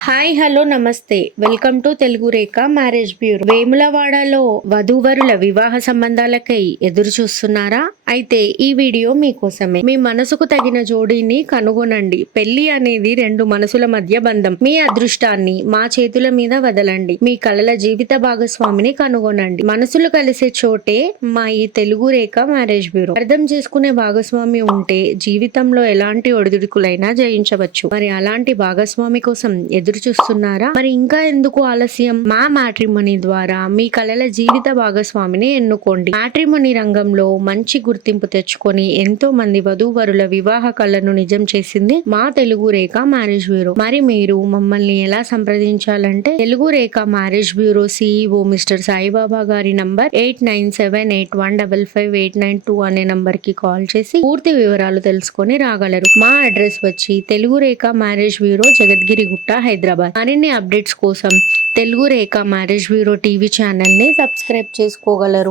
Hi hello నమస్తే welcome to Telugu Rekha marriage bureau. వేములవాడలో వధూవరుల వివాహ సంబంధాలకై ఎదురు చూస్తున్నారా? అయితే ఈ వీడియో మీకోసమే. మీ మనసుకు తగిన జోడీని కనుగొనండి. పెళ్లి అనేది రెండు మనసుల మధ్య బంధం. మీ అదృష్టాన్ని మా చేతుల మీద వదలండి. మీ కలల జీవిత భాగస్వామిని కనుగొనండి. మనసులు కలిసే చోటే మా ఈ తెలుగు రేఖ మ్యారేజ్ బ్యూరో. అర్థం చేసుకునే భాగస్వామి ఉంటే జీవితంలో ఎలాంటి ఒడిదుడుకులైనా జయించవచ్చు. మరి అలాంటి భాగస్వామి కోసం ఎదురు చూస్తున్నారా? మరి ఇంకా ఎందుకు ఆలస్యం? మా మ్యాట్రిమోనీ ద్వారా మీ కలల జీవిత భాగస్వామిని ఎన్నుకోండి. మ్యాట్రిమోనీ రంగంలో మంచి గుర్తింపు తెచ్చుకొని ఎంతో మంది వధూవరుల వివాహ కళను నిజం చేసింది మా తెలుగు రేఖ మ్యారేజ్ బ్యూరో. మరి మీరు మమ్మల్ని ఎలా సంప్రదించాలంటే Telugu Rekha marriage bureau CEO mister Saibaba గారి నంబర్ 8978155892 అనే నంబర్ కి కాల్ చేసి పూర్తి వివరాలు తెలుసుకొని రాగలరు. మా అడ్రస్ వచ్చి తెలుగు రేఖ మ్యారేజ్ బ్యూరో, జగద్గిరిగుట్ట, హైదరాబాద్. మరిన్ని అప్డేట్స్ కోసం Telugu Rekha marriage bureau TV channel ని సబ్స్క్రైబ్ చేసుకోగలరు.